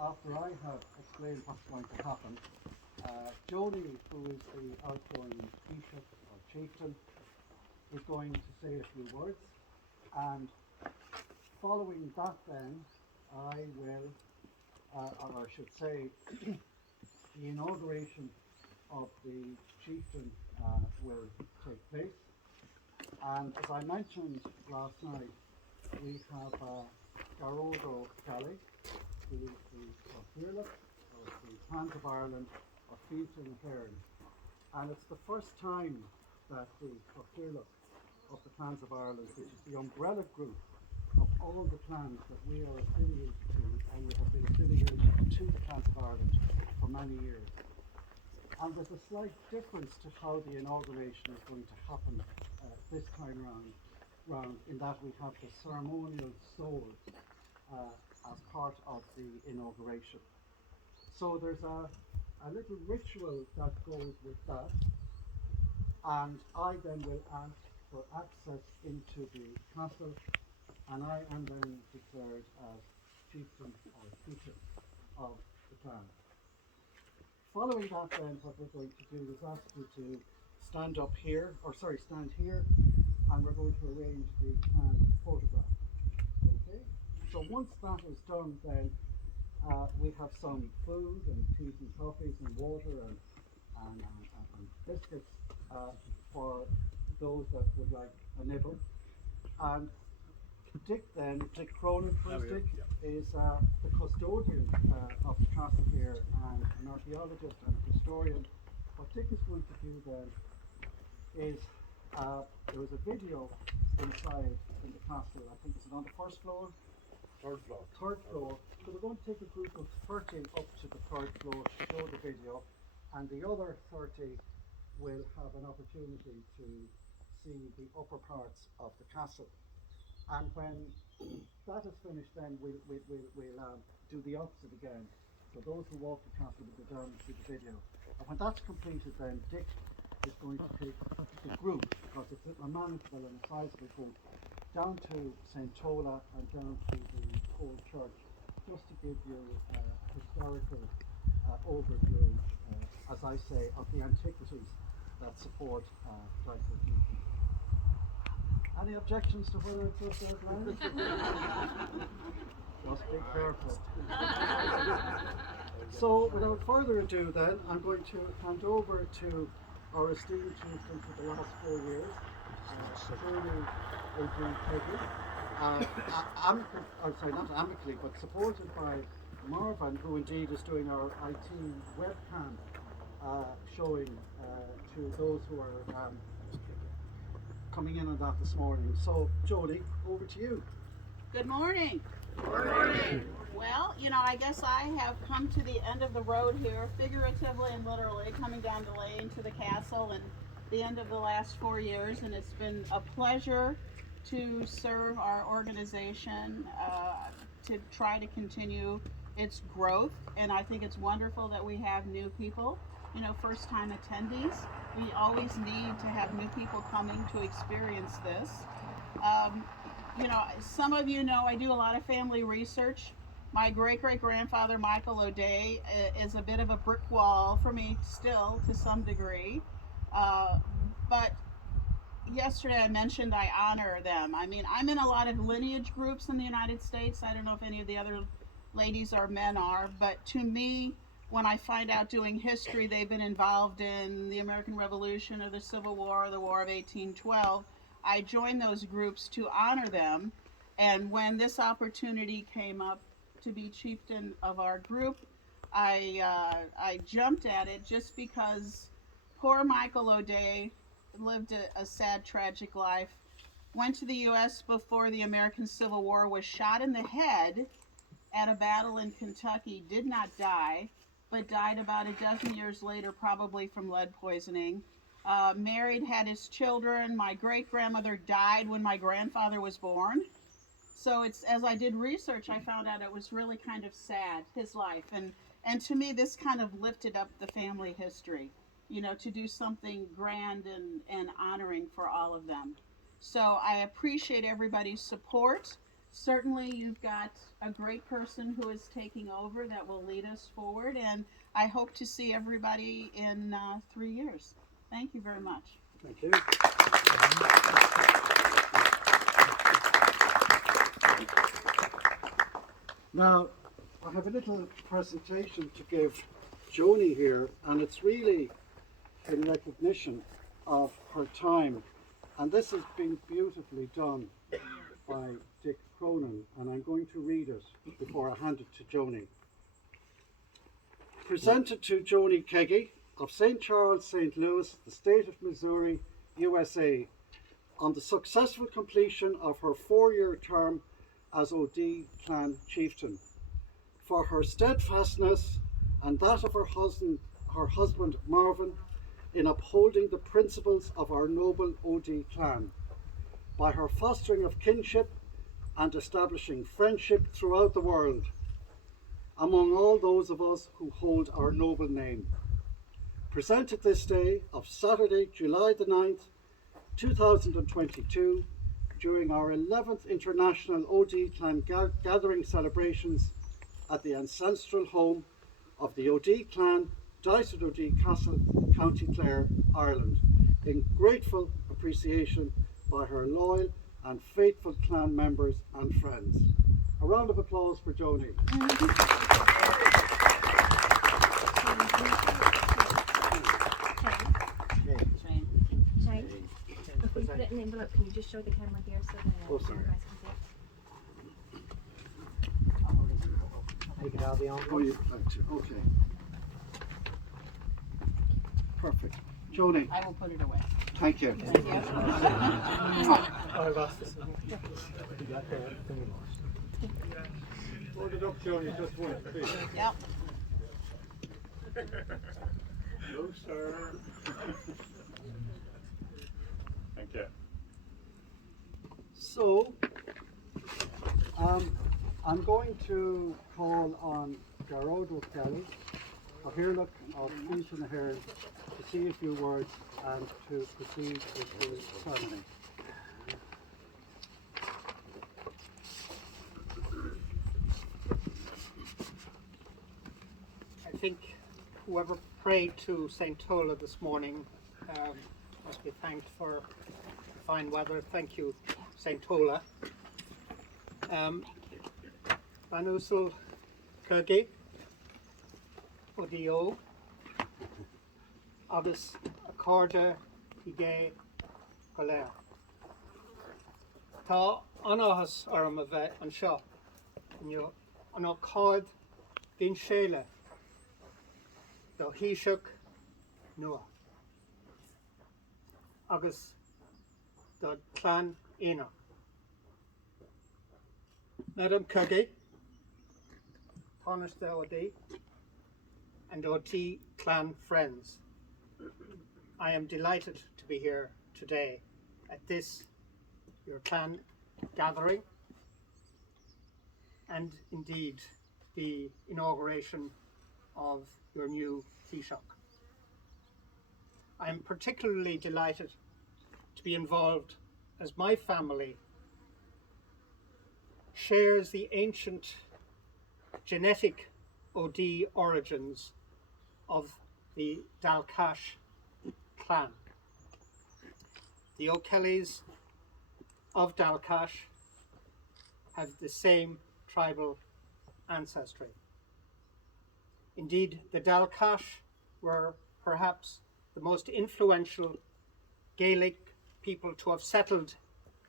after I have explained what's going to happen, Jody, who is the outgoing bishop or chieftain, is going to say a few words, and following that then, I will, or I should say, the inauguration of the chieftain will take place. And as I mentioned last night, we have Garrodo Kelly, who is the Fearless of the Clans of Ireland of Chieftain Cairn. And it's the first time that the Fearless of the Clans of Ireland, which is the umbrella group of all the clans that we are affiliated to, and we have been affiliated to the Clans of Ireland for many years. And there's a slight difference to how the inauguration is going to happen this time round, in that we have the ceremonial sword as part of the inauguration. So there's a little ritual that goes with that, and I then will ask for access into the castle, and I am then declared as chieftain or tutor of the clan. Following that then, what we're going to do is ask you to stand here, and we're going to arrange the clan photograph. Okay? So once that is done then, we have some food and teas and coffees and water and biscuits for those that would like a nibble. And Dick Cronin, is the custodian of the castle here, and an archaeologist and historian. What Dick is going to do then is, there is a video inside in the castle. I think it's on the first floor? Third floor. Third floor. So we're going to take a group of 30 up to the third floor to show the video, and the other 30 will have an opportunity to see the upper parts of the castle. And when that is finished, then we'll do the opposite again. So those who walk the castle will go down and see the video. And when that's completed, then Dick is going to take the group, because it's a manageable and a sizable group, down to St. Tola and down to the old church, just to give you a historical overview, as I say, of the antiquities that support Dysert. Any objections to whether it's up there, Glenn? Just be careful. So, without further ado then, I'm going to hand over to our esteemed chieftain for the last 4 years, Shirley Adrian Peggy, not amicably, but supported by Marvin, who indeed is doing our IT webcam showing to those who are coming in on that this morning. So, Jodie, over to you. Good morning. Good morning. Well, I guess I have come to the end of the road here, figuratively and literally, coming down the lane to the castle and the end of the last 4 years, and it's been a pleasure to serve our organization, to try to continue its growth, and I think it's wonderful that we have new people, first-time attendees. We always need to have new people coming to experience this. Some of you know I do a lot of family research. My great-great-grandfather, Michael O'Day, is a bit of a brick wall for me still, to some degree. But yesterday I mentioned I honor them. I mean, I'm in a lot of lineage groups in the United States. I don't know if any of the other ladies or men are, but to me, when I find out doing history they've been involved in the American Revolution or the Civil War or the War of 1812, I join those groups to honor them. And when this opportunity came up to be chieftain of our group, I jumped at it just because poor Michael O'Day lived a sad, tragic life. Went to the U.S. before the American Civil War, was shot in the head at a battle in Kentucky, did not die, but died about a dozen years later, probably from lead poisoning. Married, had his children. My great-grandmother died when my grandfather was born. So it's, as I did research, I found out it was really kind of sad, his life. And to me, this kind of lifted up the family history, to do something grand and honoring for all of them. So I appreciate everybody's support. certainly you've got a great person who is taking over that will lead us forward, and I hope to see everybody in 3 years. Thank you very much. Thank you. Now, I have a little presentation to give Joni here, and it's really in recognition of her time. And this has been beautifully done by Dick Cronin, and I'm going to read it before I hand it to Joni. Presented to Joni Keggy of St. Charles, St. Louis, the state of Missouri, USA, on the successful completion of her 4-year term as OD Clan Chieftain, for her steadfastness and that of her husband Marvin in upholding the principles of our noble OD clan, by her fostering of kinship and establishing friendship throughout the world among all those of us who hold our noble name. Presented this day of Saturday, July the 9th, 2022, during our 11th International OD Clan Gathering celebrations at the ancestral home of the OD Clan, Dysert OD Castle, County Clare, Ireland, in grateful appreciation by her loyal and faithful clan members and friends. A round of applause for Joni. Shane, before you put it in the envelope, can you just show the camera here so that Oh, sorry. you guys can see it? Take it out of the envelope. Oh, you'd like to, okay. Perfect. Joni, I will put it away. thank you. Thank you. I've asked this. You got that thing lost. Hold it up, Joni, just one, please. Yep. No, sir. Thank you. So, I'm going to call on Garrod O'Kelly, of Hirlock of Chieftan here, to say a few words and to proceed with the ceremony. I think whoever prayed to St. Tola this morning must be thanked for the fine weather. Thank you, St. Tola. Manusul Kirgi, Odio, agus Accorda Hige Galer. Tá anahas arm a bheith an seo, an ócáid dín séile do híiseach nua, agus do clan éanach. Madam Kirgy, Thomas de OD, and OT clan friends, I am delighted to be here today at this, your clan gathering, and indeed the inauguration of your new Taoiseach. I am particularly delighted to be involved as my family shares the ancient genetic OD origins of the Dalcash clan. The O'Kellys of Dalcash have the same tribal ancestry. Indeed, the Dalcash were perhaps the most influential Gaelic people to have settled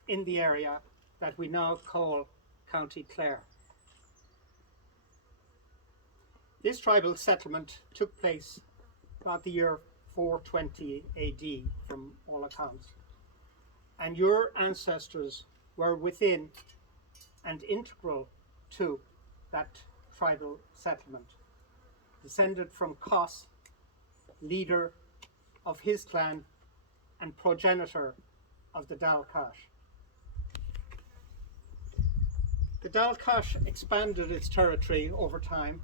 in the area that we now call County Clare. This tribal settlement took place about the year 420 AD from all accounts, and your ancestors were within and integral to that tribal settlement, descended from Cos, leader of his clan and progenitor of the Dalcash. The Dalcash expanded its territory over time.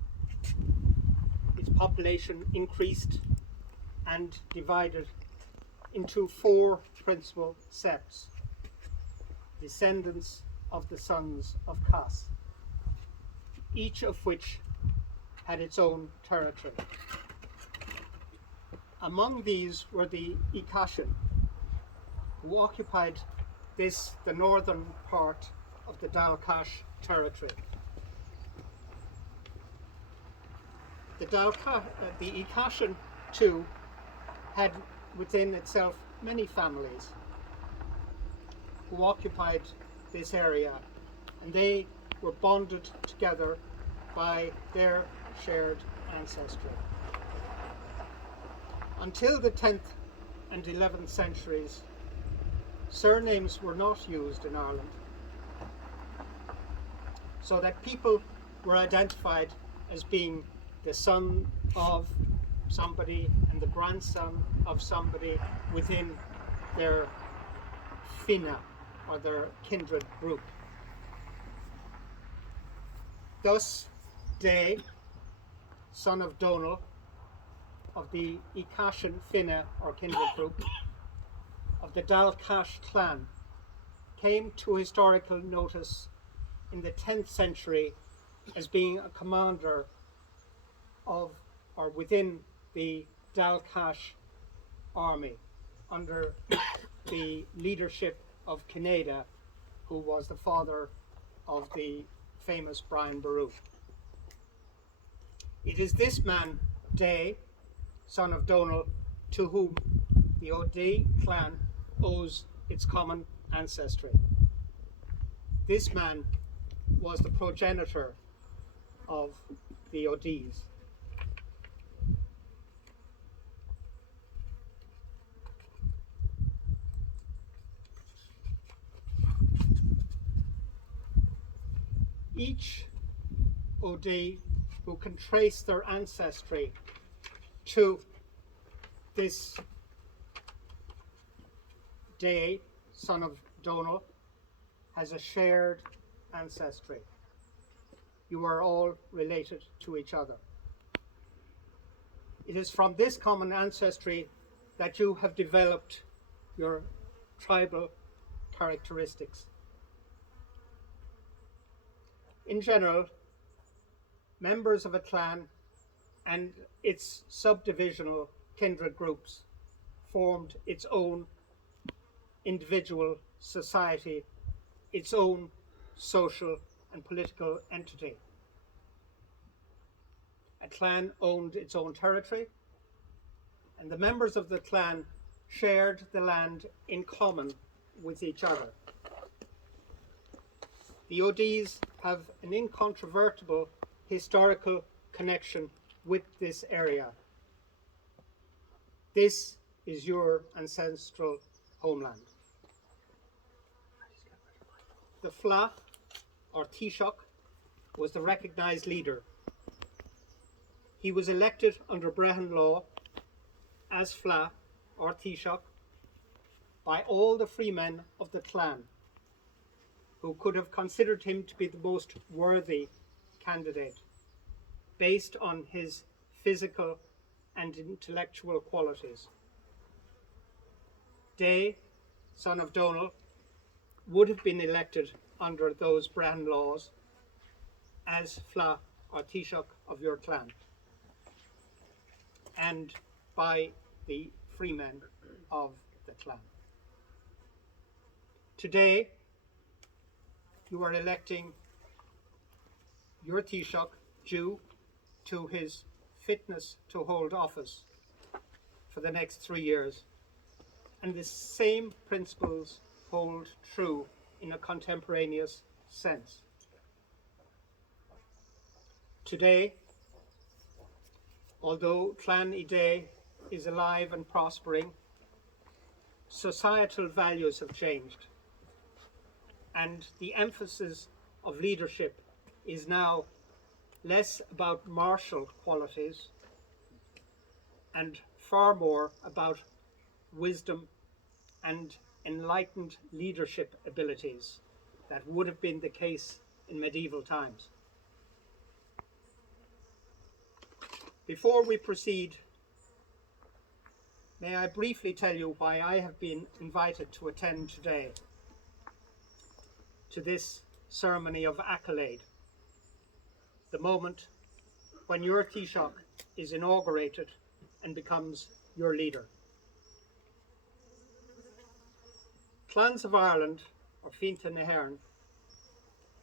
Its population increased and divided into 4 principal septs: descendants of the sons of Cas, each of which had its own territory. Among these were the Ikashin, who occupied the northern part of the Dalkash territory. The Ikashin, too, had within itself many families who occupied this area, and they were bonded together by their shared ancestry. Until the 10th and 11th centuries, surnames were not used in Ireland, so that people were identified as being the son of somebody and the grandson of somebody within their fina, or their kindred group. Thus, Day, son of Donal, of the Ikashin fina, or kindred group, of the Dalkash clan, came to historical notice in the 10th century as being a commander of, or within, the Dalkash army under the leadership of Cineda, who was the father of the famous Brian Boru. It is this man, Day, son of Donal, to whom the O'Day clan owes its common ancestry. This man was the progenitor of the O'Days. Each O'Day who can trace their ancestry to this Day, son of Donal, has a shared ancestry. You are all related to each other. It is from this common ancestry that you have developed your tribal characteristics. In general, members of a clan and its subdivisional kindred groups formed its own individual society, its own social and political entity. A clan owned its own territory, and the members of the clan shared the land in common with each other. The O'Days have an incontrovertible historical connection with this area. This is your ancestral homeland. The Fla, or Taoiseach, was the recognised leader. He was elected under Brehon law as Fla, or Taoiseach, by all the freemen of the clan, who could have considered him to be the most worthy candidate, based on his physical and intellectual qualities. Day, son of Donal, would have been elected under those Brehon laws as Fla, or Taoiseach of your clan, and by the freemen of the clan. Today, you are electing your Taoiseach due to his fitness to hold office for the next 3 years, and the same principles hold true in a contemporaneous sense. Today, although Clan Ide is alive and prospering, societal values have changed, and the emphasis of leadership is now less about martial qualities and far more about wisdom and enlightened leadership abilities that would have been the case in medieval times. Before we proceed, may I briefly tell you why I have been invited to attend today. to this ceremony of accolade, the moment when your Taoiseach is inaugurated and becomes your leader. Clans of Ireland, or Fianna Nairn,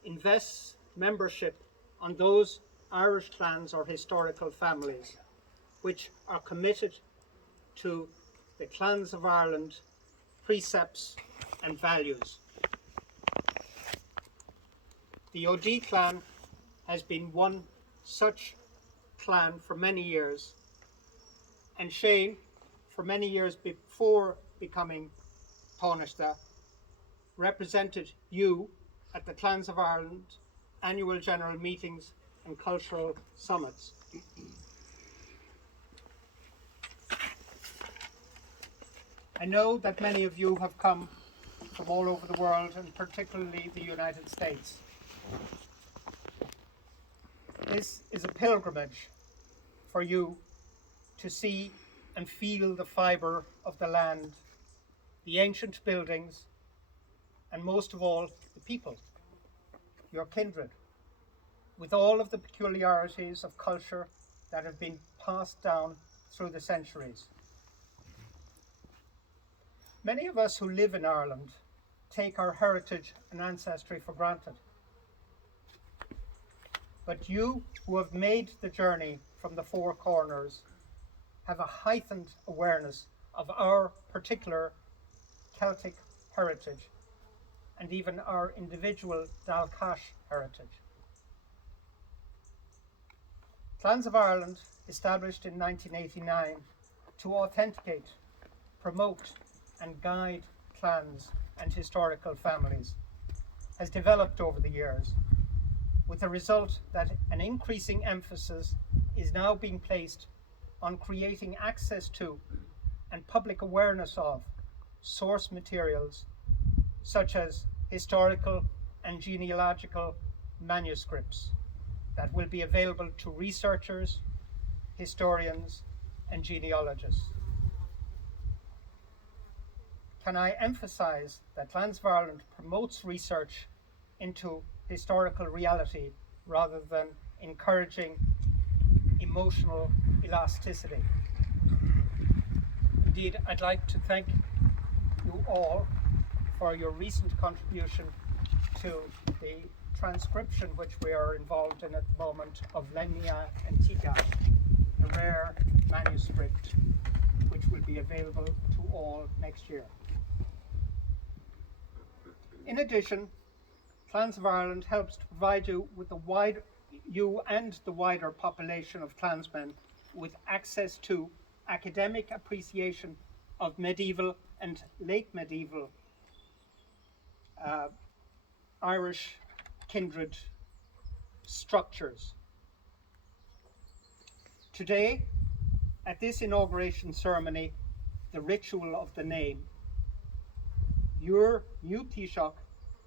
invests membership on those Irish clans or historical families which are committed to the Clans of Ireland precepts and values. The OD clan has been one such clan for many years, and Shane, for many years before becoming Taoiseach, represented you at the Clans of Ireland annual general meetings and cultural summits. I know that many of you have come from all over the world, and particularly the United States. This is a pilgrimage for you to see and feel the fibre of the land, the ancient buildings, and most of all, the people, your kindred, with all of the peculiarities of culture that have been passed down through the centuries. Many of us who live in Ireland take our heritage and ancestry for granted. But you who have made the journey from the four corners have a heightened awareness of our particular Celtic heritage and even our individual Dalcash heritage. Clans of Ireland, established in 1989 to authenticate, promote and guide clans and historical families, has developed over the years, with the result that an increasing emphasis is now being placed on creating access to and public awareness of source materials such as historical and genealogical manuscripts that will be available to researchers, historians, and genealogists. Can I emphasize that Clans of Ireland promotes research into historical reality rather than encouraging emotional elasticity? Indeed, I'd like to thank you all for your recent contribution to the transcription which we are involved in at the moment of Lenia Antiga, a rare manuscript which will be available to all next year. In addition, Clans of Ireland helps to provide you and the wider population of clansmen with access to academic appreciation of medieval and late medieval Irish kindred structures. Today, at this inauguration ceremony, the ritual of the name, your new Taoiseach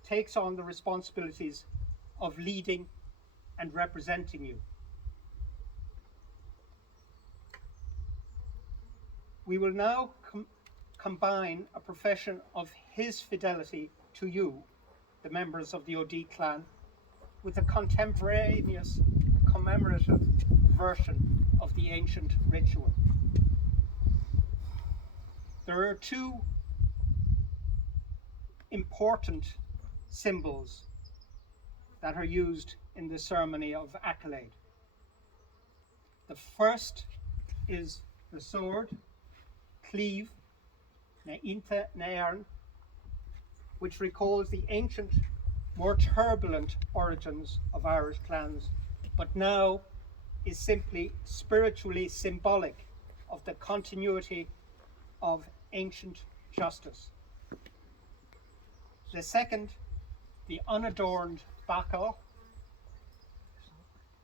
takes on the responsibilities of leading and representing you. We will now combine a profession of his fidelity to you, the members of the OD clan, with a contemporaneous commemorative version of the ancient ritual. There are two important symbols that are used in the ceremony of accolade. The first is the sword, cleave, Nainta Nairn, which recalls the ancient, more turbulent origins of Irish clans, but now is simply spiritually symbolic of the continuity of ancient justice. The second, the unadorned bacall,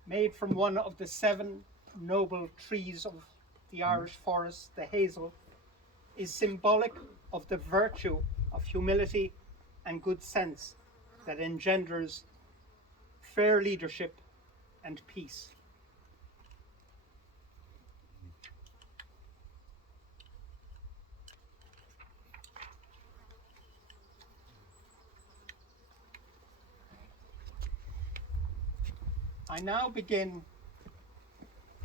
made from one of the 7 noble trees of the Irish forest, the hazel, is symbolic of the virtue of humility and good sense that engenders fair leadership and peace. I now begin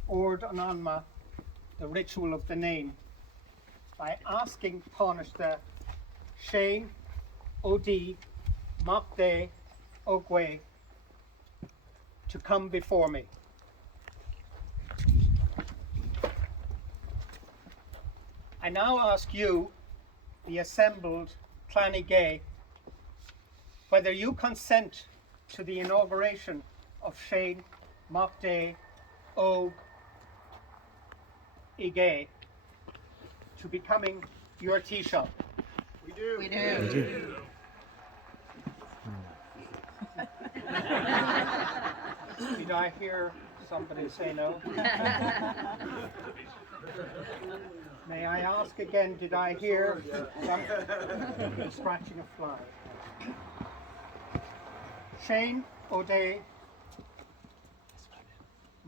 Ord Ananma, the ritual of the name, by asking Tánaiste Shane O'D Machde Ogwe to come before me. I now ask you, the assembled Clanny Gay, whether you consent to the inauguration of Shane Machde O Ige to becoming your Taoiseach. We do. We do. Did I hear somebody say no? May I ask again, did I hear somebody scratching a fly? Shane O'Day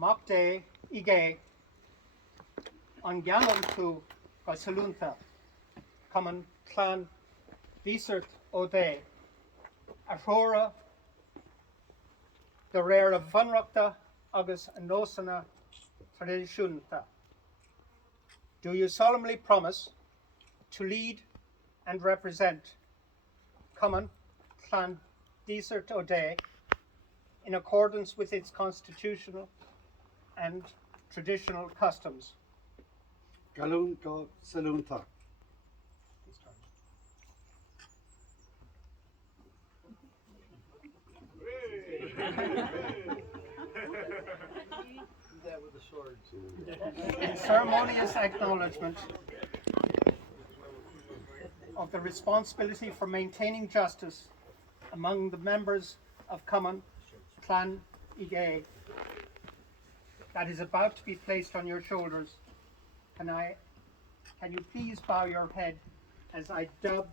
Machde Ige an Galan tú go Salúnta Common Clan Dysert O'Day a Thóra the rare of Vanrakta agus Nosana Traditionta. Do you solemnly promise to lead and represent Common Clan Dysert O'Day in accordance with its constitutional and traditional customs? Galún go Salúnta. In ceremonious acknowledgement of the responsibility for maintaining justice among the members of Common Clan Ige that is about to be placed on your shoulders, can you please bow your head as I dub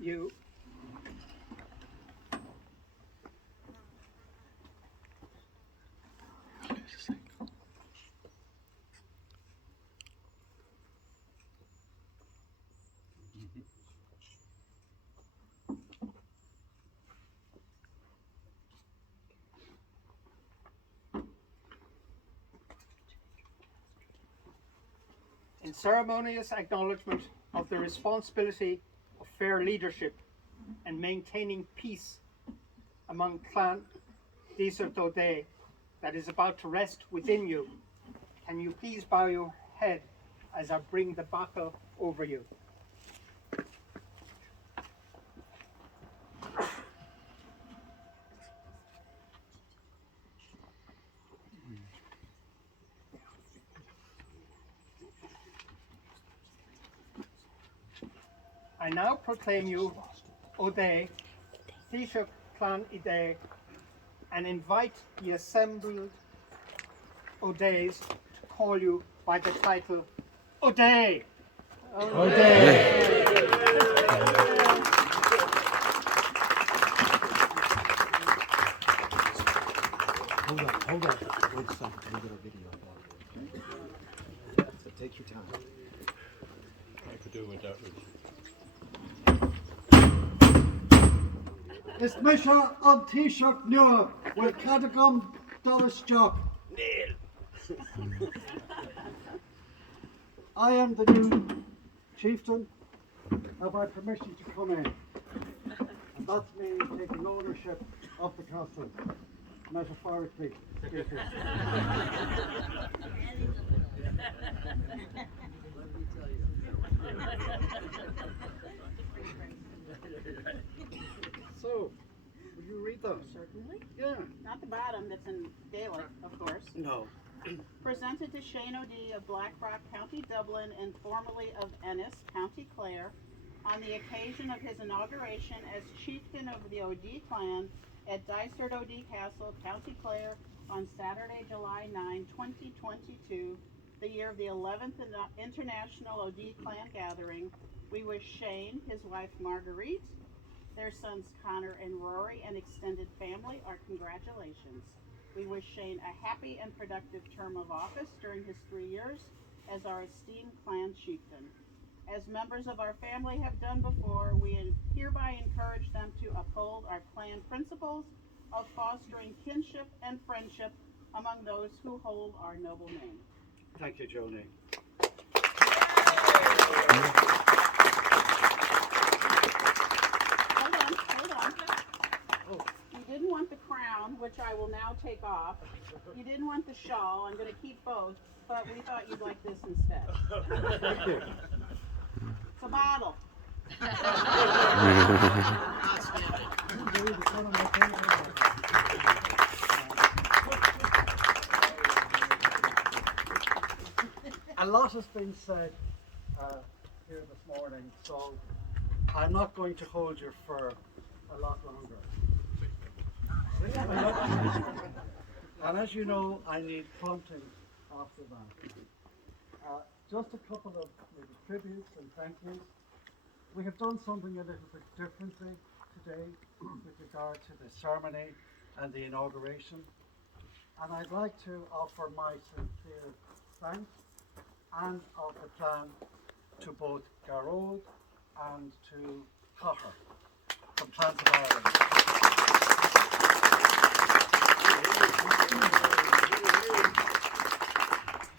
you in ceremonious acknowledgement of the responsibility of fair leadership and maintaining peace among Clan Dysert O'Day that is about to rest within you. Can you please bow your head as I bring the buckle over you? I now proclaim you O'Day, Taoiseach Clan Ide, and invite the assembled O'Days to call you by the title O'Day. O'Day. Hold on. Wait a second. We'll get a video of that. So take your time. I could do with that. Is Misha on Taoiseach nua with Catacomb Doris Jock? Neil. I am the new chieftain. Have I permission to come in? And that's me taking ownership of the castle, metaphorically speaking. So, will you read them? Certainly. Yeah. Not the bottom, that's in Gaelic, of course. No. Presented to Shane O'D of Blackrock, County Dublin, and formerly of Ennis, County Clare, on the occasion of his inauguration as chieftain of the O'D clan at Dysert O'D Castle, County Clare, on Saturday, July 9, 2022, the year of the 11th International O'D Clan Gathering. We wish Shane, his wife Marguerite, their sons Connor and Rory, and extended family our congratulations. We wish Shane a happy and productive term of office during his 3 years as our esteemed clan chieftain. As members of our family have done before, we hereby encourage them to uphold our clan principles of fostering kinship and friendship among those who hold our noble name. Thank you, Joni. Hold on. You didn't want the crown, which I will now take off. You didn't want the shawl. I'm going to keep both, but we thought you'd like this instead. Thank you. It's a bottle. Indeed, it's one of my favorites. A lot has been said here this morning, so I'm not going to hold you for a lot longer. And as you know, I need prompting after that. Just a couple of maybe tributes and thank yous. We have done something a little bit differently today with regard to the ceremony and the inauguration. And I'd like to offer my sincere thanks and of the plan to both Garrod and to Cotter from Plans of Ireland.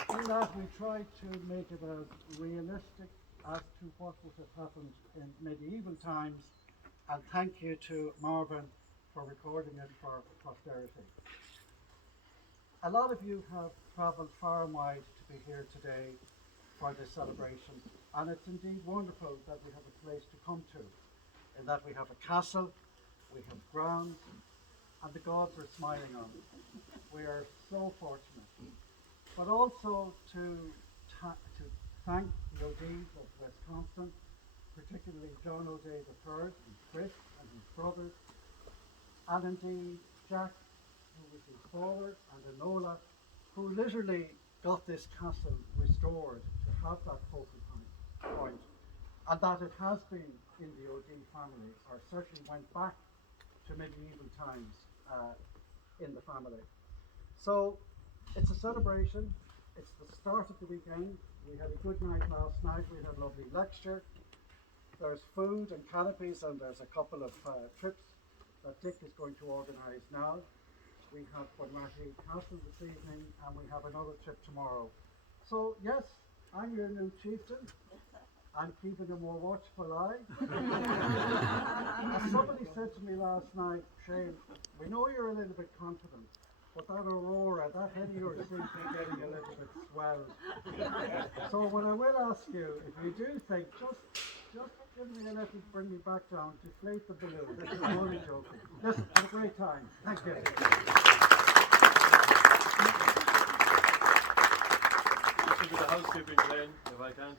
In that we tried to make it as realistic as to what would have happened in medieval times, and thank you to Marvin for recording it for posterity. A lot of you have travelled far and wide to be here today for this celebration, and it's indeed wonderful that we have a place to come to, in that we have a castle, we have grounds, and the gods are smiling on us. We are so fortunate. But also to thank the O'Dees of Wisconsin, particularly John O'Day III and Chris and his brothers, and indeed Jack, who was his father, and Enola, who literally got this castle restored to have that focal point, and that it has been in the O'Dea family, or certainly went back to medieval times in the family. So it's a celebration. It's the start of the weekend. We had a good night last night. We had a lovely lecture. There's food and canopies, and there's a couple of trips that Dick is going to organise now. We have Bunratty Castle this evening, and we have another trip tomorrow. So yes, I'm your new chieftain. I'm keeping a more watchful eye. As somebody said to me last night, Shane, we know you're a little bit confident, but that aurora, that head of yours seems to be getting a little bit swelled. So what I will ask you, if you do think, just give me a little, bring me back down, deflate the balloon. This is only joking. Listen, have a great time. Thank you. Listen to the housekeeping, Glenn, if I can.